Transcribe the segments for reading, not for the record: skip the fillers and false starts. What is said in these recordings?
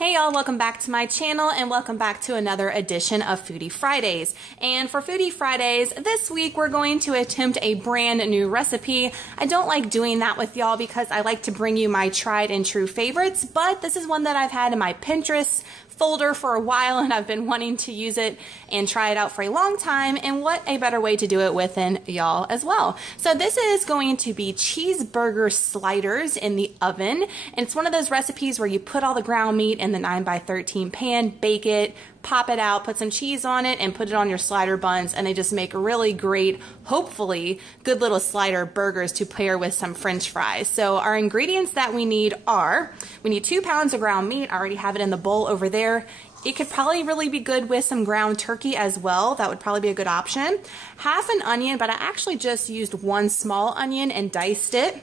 Hey y'all, welcome back to my channel and welcome back to another edition of Foodie Fridays. And for Foodie Fridays, this week we're going to attempt a brand new recipe. I don't like doing that with y'all because I like to bring you my tried and true favorites, but this is one that I've had in my Pinterest folder for a while and I've been wanting to use it and try it out for a long time, and what a better way to do it with than y'all as well. So this is going to be cheeseburger sliders in the oven, and it's one of those recipes where you put all the ground meat in the 9x13 pan, bake it, pop it out, put some cheese on it, and put it on your slider buns, and they just make really great, hopefully good little slider burgers to pair with some french fries. So our ingredients that we need are, we need 2 pounds of ground meat. I already have it in the bowl over there. It could probably really be good with some ground turkey as well. That would probably be a good option. Half an onion, but I actually just used 1 small onion and diced it.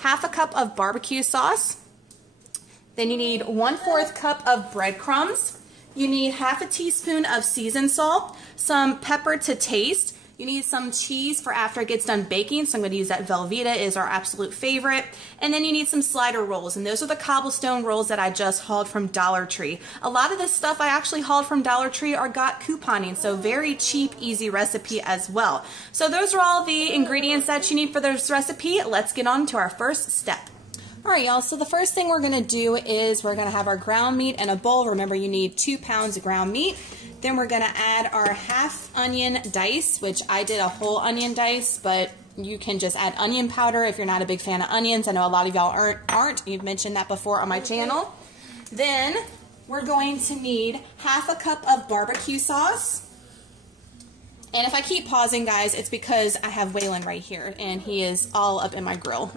Half a cup of barbecue sauce. Then you need 1/4 cup of breadcrumbs. You need half a teaspoon of seasoned salt, some pepper to taste. You need some cheese for after it gets done baking, so I'm going to use that Velveeta, is our absolute favorite. And then you need some slider rolls, and those are the cobblestone rolls that I just hauled from Dollar Tree. A lot of this stuff I actually hauled from Dollar Tree or got couponing, so very cheap, easy recipe as well. So those are all the ingredients that you need for this recipe. Let's get on to our first step. Alright y'all, so the first thing we're going to do is we're going to have our ground meat in a bowl. Remember, you need 2 pounds of ground meat. Then we're going to add our half onion dice, which I did a whole onion dice, but you can just add onion powder if you're not a big fan of onions. I know a lot of y'all aren't. You've mentioned that before on my channel. Then we're going to need half a cup of barbecue sauce. And if I keep pausing, guys, it's because I have Waylon right here, and he is all up in my grill.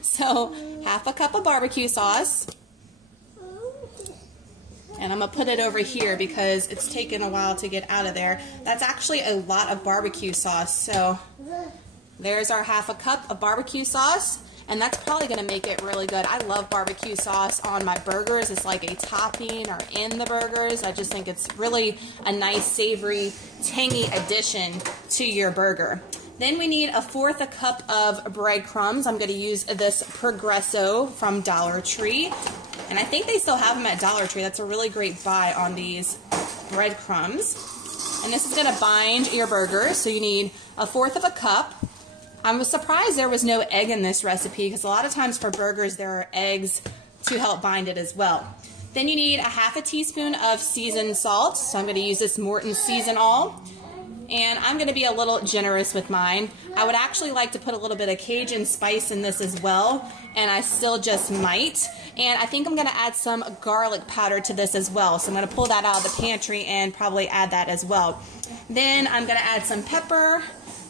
So, half a cup of barbecue sauce. And I'm going to put it over here because it's taken a while to get out of there. That's actually a lot of barbecue sauce. So, there's our half a cup of barbecue sauce. And that's probably going to make it really good. I love barbecue sauce on my burgers. It's like a topping or in the burgers. I just think it's really a nice, savory, tangy addition to your burger. Then we need 1/4 cup of breadcrumbs. I'm going to use this Progresso from Dollar Tree. And I think they still have them at Dollar Tree. That's a really great buy on these breadcrumbs. And this is going to bind your burgers. So you need 1/4 cup. I was surprised there was no egg in this recipe because a lot of times for burgers there are eggs to help bind it as well. Then you need 1/2 teaspoon of seasoned salt. So I'm going to use this Morton Season All. And I'm going to be a little generous with mine. I would actually like to put a little bit of Cajun spice in this as well, and I still just might. And I think I'm going to add some garlic powder to this as well. So I'm going to pull that out of the pantry and probably add that as well. Then I'm going to add some pepper.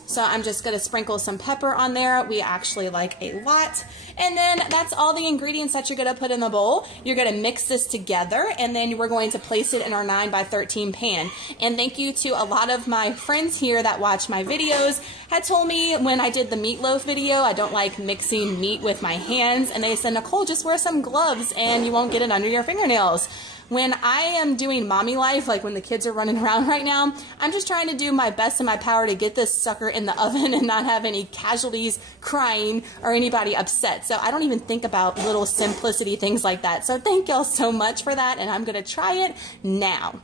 So I'm just going to sprinkle some pepper on there. We actually like a lot. And then that's all the ingredients that you're going to put in the bowl. You're going to mix this together, and then we're going to place it in our 9x13 pan. And thank you to a lot of my friends here that watch my videos had told me when I did the meatloaf video, I don't like mixing meat with my hands. And they said, Nicole, just wear some gloves and you won't get it under your fingernails. When I am doing mommy life, like when the kids are running around right now, I'm just trying to do my best in my power to get this sucker in the oven and not have any casualties, crying, or anybody upset. So I don't even think about little simplicity things like that. So thank y'all so much for that, and I'm going to try it now.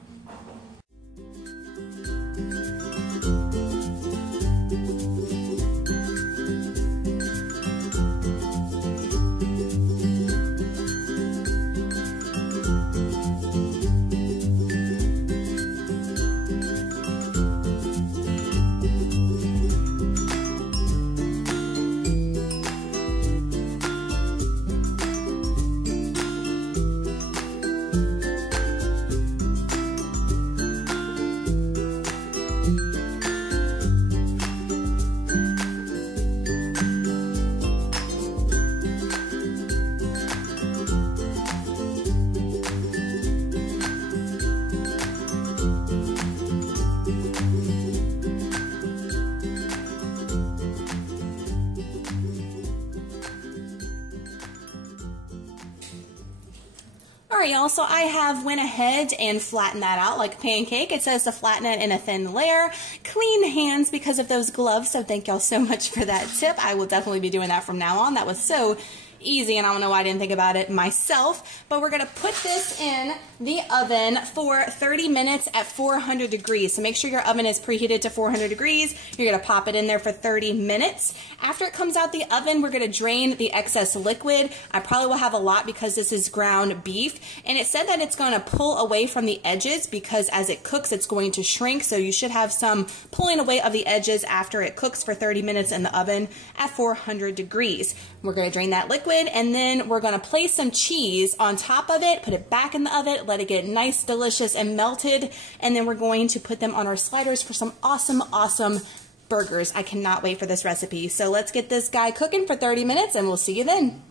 Alright y'all, so I have went ahead and flattened that out like a pancake. It says to flatten it in a thin layer. Clean hands because of those gloves, so thank y'all so much for that tip. I will definitely be doing that from now on. That was so easy, and I don't know why I didn't think about it myself, but we're gonna put this in the oven for 30 minutes at 400 degrees. So make sure your oven is preheated to 400 degrees. You're gonna pop it in there for 30 minutes. After it comes out the oven, we're gonna drain the excess liquid. I probably will have a lot because this is ground beef, and it said that it's gonna pull away from the edges because as it cooks, it's going to shrink, so you should have some pulling away of the edges after it cooks for 30 minutes in the oven at 400 degrees. We're gonna drain that liquid, and then we're gonna place some cheese on top of it, put it back in the oven, let it get nice, delicious, and melted, and then we're going to put them on our sliders for some awesome, awesome burgers. I cannot wait for this recipe. So let's get this guy cooking for 30 minutes, and we'll see you then.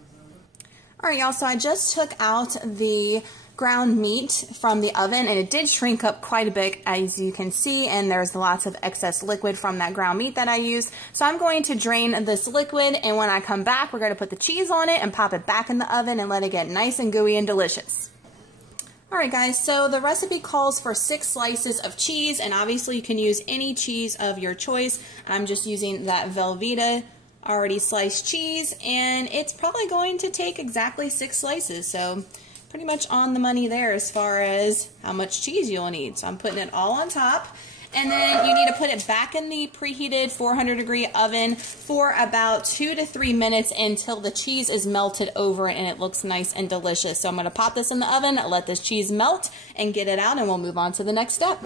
All right, y'all, so I just took out the ground meat from the oven, and it did shrink up quite a bit, as you can see, and there's lots of excess liquid from that ground meat that I used. So I'm going to drain this liquid, and when I come back, we're going to put the cheese on it and pop it back in the oven and let it get nice and gooey and delicious. Alright guys, so the recipe calls for 6 slices of cheese, and obviously you can use any cheese of your choice. I'm just using that Velveeta already sliced cheese, and it's probably going to take exactly 6 slices, so pretty much on the money there as far as how much cheese you'll need. So I'm putting it all on top, and then you need to put it back in the preheated 400 degree oven for about 2 to 3 minutes until the cheese is melted over and it looks nice and delicious. So I'm going to pop this in the oven, let this cheese melt, and get it out, and we'll move on to the next step.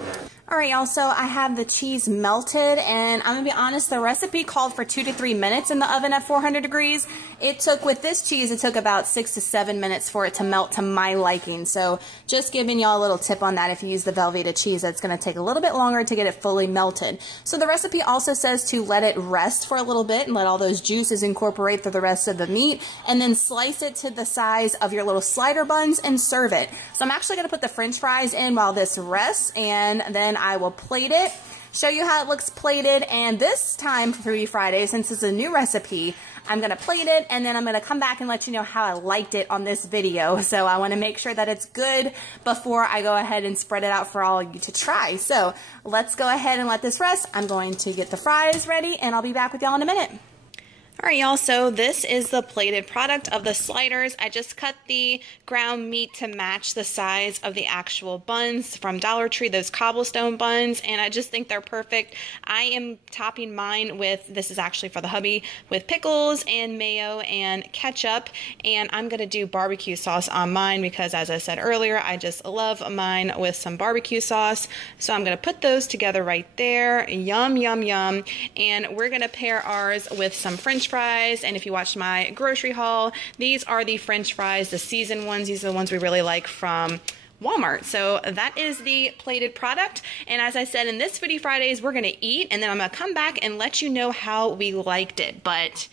Alright y'all, so I have the cheese melted, and I'm going to be honest, the recipe called for 2 to 3 minutes in the oven at 400 degrees. It took, with this cheese, it took about 6 to 7 minutes for it to melt to my liking. So just giving y'all a little tip on that. If you use the Velveeta cheese, it's going to take a little bit longer to get it fully melted. So the recipe also says to let it rest for a little bit and let all those juices incorporate through the rest of the meat, and then slice it to the size of your little slider buns and serve it. So I'm actually going to put the French fries in while this rests, and then I will plate it, show you how it looks plated, and this time for Foodie Friday, since it's a new recipe, I'm going to plate it, and then I'm going to come back and let you know how I liked it on this video. So I want to make sure that it's good before I go ahead and spread it out for all of you to try. So let's go ahead and let this rest. I'm going to get the fries ready, and I'll be back with y'all in a minute. Alright y'all, so this is the plated product of the sliders. I just cut the ground meat to match the size of the actual buns from Dollar Tree, those cobblestone buns, and I just think they're perfect. I am topping mine with, this is actually for the hubby, with pickles and mayo and ketchup, and I'm going to do barbecue sauce on mine because, as I said earlier, I just love mine with some barbecue sauce. So I'm going to put those together right there. Yum, yum, yum. And we're going to pair ours with some French fries, and if you watched my grocery haul, these are the French fries, the seasoned ones. These are the ones we really like from Walmart. So that is the plated product, and as I said, in this Foodie Fridays, we're gonna eat, and then I'm gonna come back and let you know how we liked it. But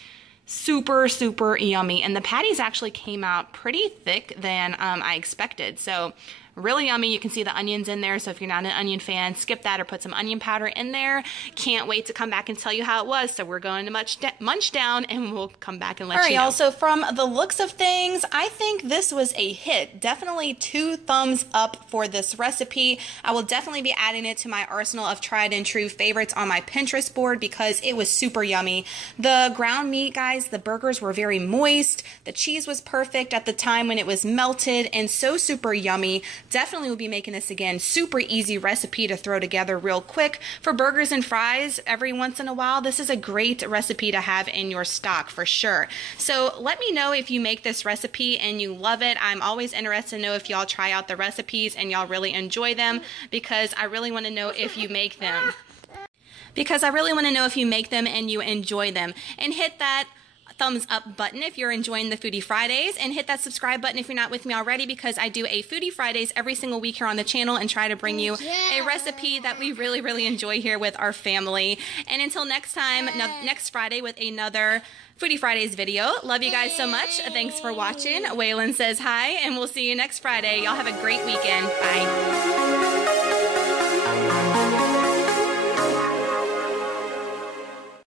super, super yummy, and the patties actually came out pretty thick than I expected. So really yummy. You can see the onions in there, so if you're not an onion fan, skip that or put some onion powder in there. Can't wait to come back and tell you how it was. So we're going to munch down, and we'll come back and let you know. All right, y'all, so from the looks of things, I think this was a hit. Definitely 2 thumbs up for this recipe. I will definitely be adding it to my arsenal of tried and true favorites on my Pinterest board because it was super yummy. The ground meat, guys, the burgers were very moist. The cheese was perfect at the time when it was melted, and so super yummy. Definitely will be making this again. Super easy recipe to throw together real quick for burgers and fries every once in a while. This is a great recipe to have in your stock for sure. So let me know if you make this recipe and you love it. I'm always interested to know if y'all try out the recipes and y'all really enjoy them, because I really want to know if you make them. And you enjoy them. And hit that thumbs up button if you're enjoying the Foodie Fridays, and hit that subscribe button if you're not with me already, because I do a Foodie Fridays every single week here on the channel and try to bring you a recipe that we really, really enjoy here with our family. And until next time, next Friday with another Foodie Fridays video. Love you guys so much. Thanks for watching. Waylon says hi, and we'll see you next Friday. Y'all have a great weekend. Bye.